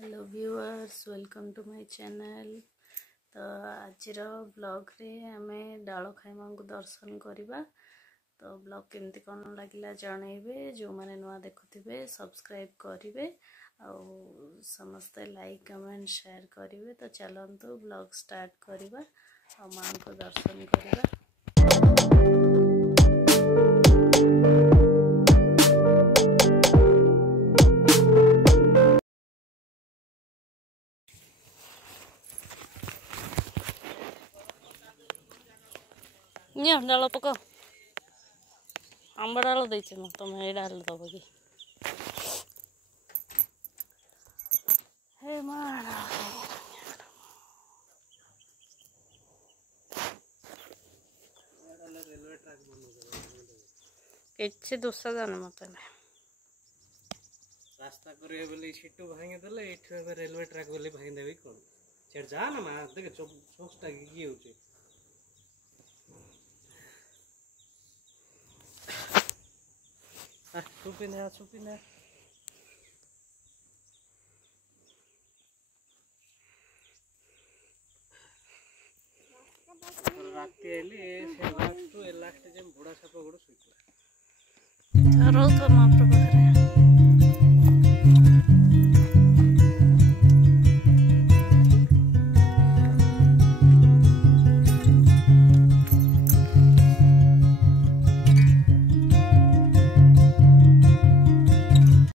Hello viewers welcome to my channel. तो आज blog रे आमे डाल खाइमा को दर्शन करवा। तो ब्लॉग केमती कौन लगिला जनइबे, जो माने नुआ देखुथिबे सब्सक्राइब करिवे और समस्त लाइक कमेंट शेयर करिवे। तो चलंतु ब्लॉग स्टार्ट करवा और मां को दर्शन करवा। डाल पक आंब डाल दे तुम ये डाल दब कि किसी दूसरा जाने मत रास्ता करे बोले छिटू भांगे देले एठे रेलवे ट्रैक बोले भांगे देबे कोन चढ़ जा ना मां देख चोक्सटा की होचे आ छुपी ना राती आइले से लास्ट टू लास्ट जेम बुढ़ा साप गुड़ सुइतला तो मां प्रभु